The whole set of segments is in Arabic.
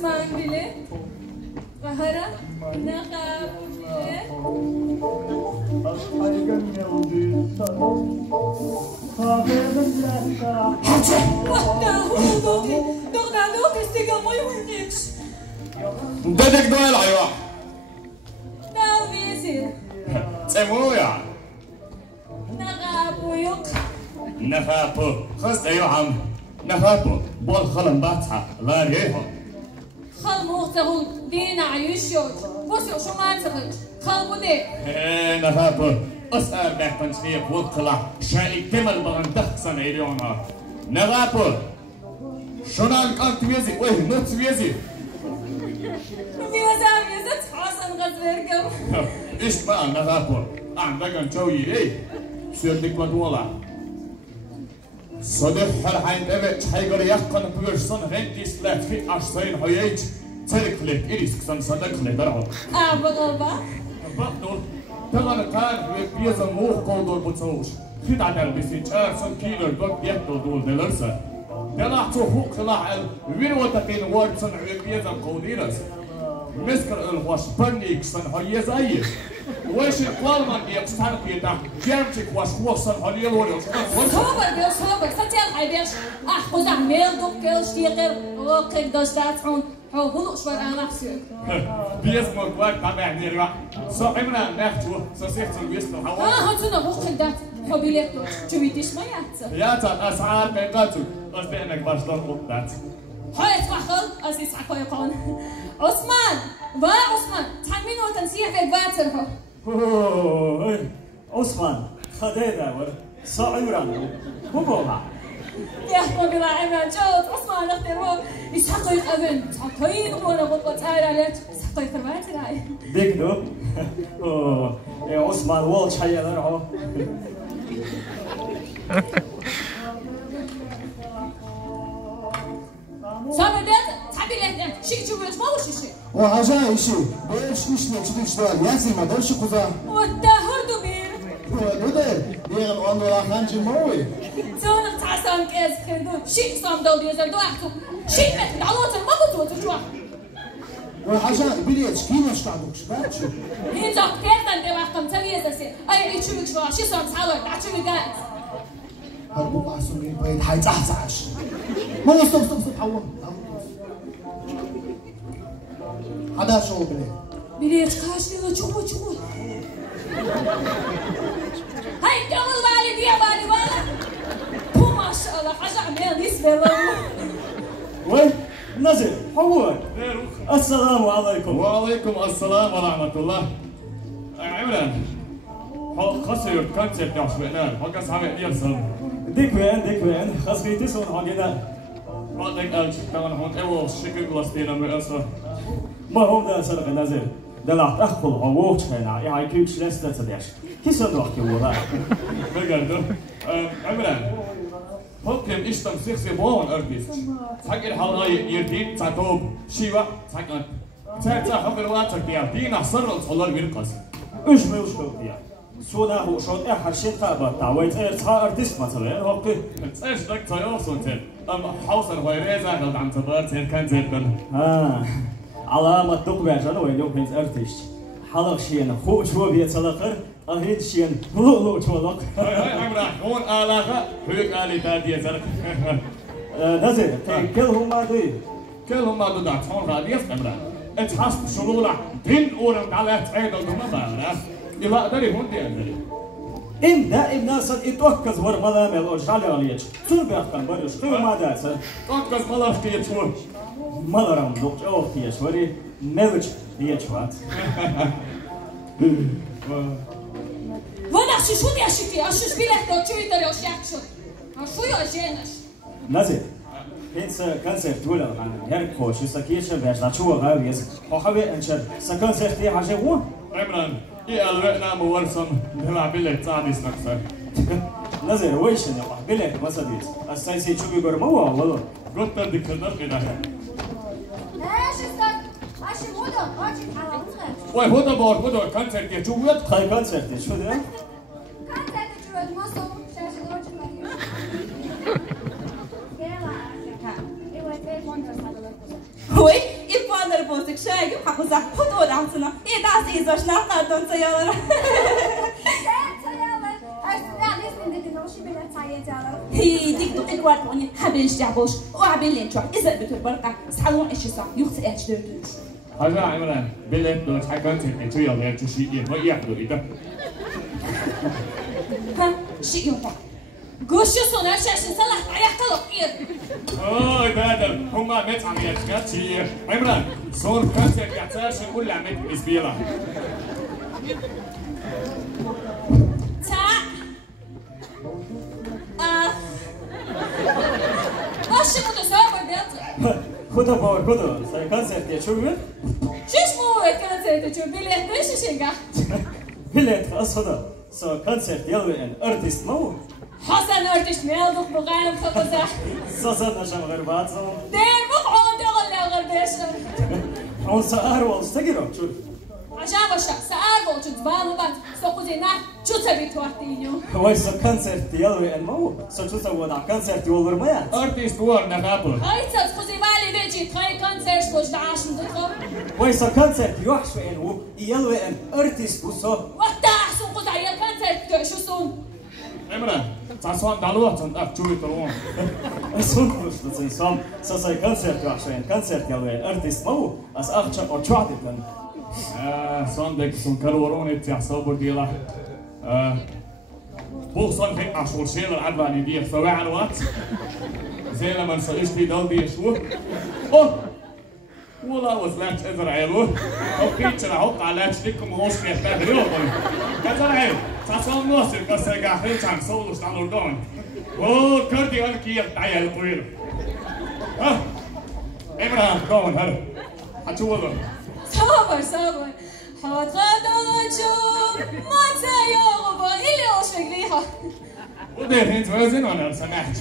عثمان بله قهرة نقاب بله دغدغ استيقظ ما يهمنيش ددك دوال عيوة ناو بيزير تمويا نقاب ويق نفابو خست أيوة عم نفابو بول خلم باتها لا ريحو خل موتهول دين عيشوت بوسيو شو ما تخرج خل مودي نفابو أسأل بحتن شنية وقلا شاي كمل بغن تخصن إليونا نفابو شنان كانت ويزي ويه نوت ويزي ويزا تحسن غزركم إيش بقى نفابو عندك نشوي إيه سيردك ودولا صدق حين أبد حيقول يقن بيرسون غنتي سلات في أشتين هيج تلك لك إليس كسن صدق لك درعو بغلبا بقدر تغنى كان بيزا موخ قودر بتوش خد عدل بسيجار سن كيلر دوك يبدو دول دلرسة دلعتو فوق خلاح وين وتقين وارد سن بيزا قوديرس مسكر الوش برنيك سن هيز أيه وش القلمان يقصر كده جامتك وشوصل هنيل وريوش صوبر ستيل حيبيش أخذ عميل دوكل شتيقر وقك داشتاتون هو شوار أنا نفسي بيز مقبل تبع نيرا صاحبنا نفتو سسيحت الويست الهواء هاتنا وقك دات حبيلتو جويتيش ما يات ياتا أسعار بيقاتو أصدقنك باشدار قطات هاي تفخل أسيس عقايقان عثمان عثمان تحمين وتنسيح في باتره عثمان خدينا ور صعيران بوها يا بلا عمران جوت عثمان اختروا يسحقوا يقبل سحقين وانا بطلع تعالى سحقوا يفرمات راي ديكدو عثمان والش حيا نرعو سامر ده تحبي له شيء شو ما وش شيء وعجائي شيء بيش كشني شديك شوال ياسي ما درش قزا والدهر دبير ودودر يغن عمر راحان جموي زون تعسان كاز خندو شيء صام دودي يزن دوحتو شيء مثل عوض ما بتوت جوا وعجائي بليتش كيما شتعبوك شباتشو هي جاك كيرتن دي وقتم تميز اسي اي يشوفك شوا شي صام تعالوا تعشو مقاس هربوك عسولين بيت حي تحزعش ما هو stop حوام هذا شو بليت كاش لي شوفوا هاي قبل بالي بيع بالي هو ما شاء الله حاجة عميل يسبر له وين نزل حول السلام عليكم وعليكم السلام ورحمة الله عمران خسر كونسيبت يا شباب هكذا عم يرسل ديك وين خسرتي سون هاجنا بعدك قال كمان هون أول شكل بلاستينا مرأسه ما هو ده سرق نزل دلعت أخذ عووش هنا يعني كيف شلست تدعش كيف صدق كولا بقدر عمران ممكن إيش تمسيح سبوان أرجيس حق الحلقة يردين تعتوب شيوة حق تعتا حق الواتر بيا دين أحسر الصلاة بيرقص إيش بيا سونا هو شون أحد شيء تابع تعويت إرتها أرتيست مثلا هو كي إيش دك تيوصل تل حوصل غيريزا قد عم تبار تل كان تل علامة تقبع جنو وينو كنت أرتيست حلق شيئا خوب شو بيتسلقر أهيد شيئا لو تولق هاي عمران هون آلاها هيك آلي تادية زرق نزل كلهم ما دي كلهم ما دعت هون راديس عمران انت حسب شغولة دين أورم على تعيد المباراه يلا دري هون دي أدري إن دائم ناس يتوكز ور ملامل أو جالي عليك شو بيحكم بريش شو ما داس توكز ملاش كي تشوف ملارم دوك أو كي شوري ملج يشوات وانا شو دي أشكي أشوف بيلك لو شو يدري أو شيء شو يجينش نزل هنس كونسرت ولا عن هركو شو سكيش باش نشوف غاويز وحبي انشر سكونسرت دي حاجه هو عمران الوقنا مورسم بما بلك تعديس نكسر نزل ويش يا بلك مسديس السايسي شو بيقول ما هو والله قلت بدك النرق ده ايش استاذ ماشي موضه ماشي حاضر واي هودا بور هودا كونسرت يا شو خاي كونسرت شو ده كونسرت جرود مصر شاشه دوج مدينه يلا ايوه تليفون هوي za hudu dansına. İyi dans izliyorsun. Nakadon sayılır. شو بدها تعيط على هي ديك دقيق وقت واني حابل الشعبوش وعابل لينشوا إذا بتور برقة سحلون إيش صار يخسر إيش دردوش هذا عمران بلد دول حاجة أنت شو يلا تشيء ما يأكلوا إذا ها شيء يوم قوشو صنع شاشة صلاح عيحتلو إيه هذا هم ما عميات شيء عمران صور كانت يعتبر شو كل عميت إسبيلا باشه متصور بیاد خدا باور خدا سای کنسرت شو بود؟ چیش موید کنسرت چون بیلیت نشه شنگه بیلیت خاص خدا سا کنسرت یلوی ان ارتیست مو حسن ارتیست میادوخ بغیرم خبزه سازد نشم غیر بعد زمان دیر مقعون دقل لغر بیشن اون ساعر والستگیرم چون عجب باشه سعر بول چون زبان و بعد سقوزی نه چو تبی تو وقتینیو وای سا کنسرت یلوی ان مو سا چو سا ودا کنسرت یولور مایا أرتيست وار نقابل هاي سقوزي مالي بيجي تخيل كونسرت كوش دعاش من دخل وای سا کنسرت یوحش ان و یلوی ان ارتیست و سا وقت احسن قوز عيال كونسرت كشو سون عمران تصوان دلوه تنقف شو يتروون اسون كلش بتسين سام سا کنسرت یوحش ان کنسرت یلوی ان ارتیست مو از اخچا اچوادتن صندق سنكروروني تاع صبر ديلا بوصل في عشور شيل العدواني دي سواء على الوقت زي لما نسألش في دول دي شو اوه والله وزلات ازرعيلو اوكي ترى عق على شريكم هوش كيف تدريو كترعيل تصوم نوصل كسر قاحين كان صولوش على الدون اوه كردي انا كي يقطعي الطويل ها ابراهيم كون هلا هتشوفه صبر صبر حط غداجو ما تيوغبا إلي وش فقريها ودير هنت وزن وانا لو سمحت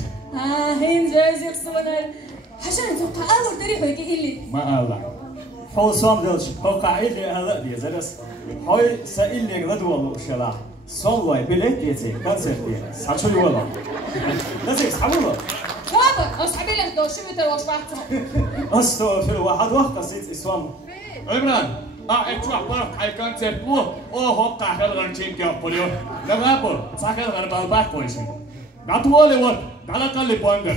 هين جايزك سونر حشان توقع أول تاريخ يجي إلي ما الله حول سام دلش توقع إلي هذا دي زلس هاي سائلني غدوة وشلا صلى بلاد يتي كونسرت دي ساتشو يولا لازم سحبولا صبر أصحابي لك دو شو بتروش وقتهم أستو في الواحد وقت قصيت إسوام عمران انتوا عبارة عن كونسرت مو هو قاعد غنشين كابوليو لا غابول ساكن غربال باك بويسين ناتولي وات على كل بوندر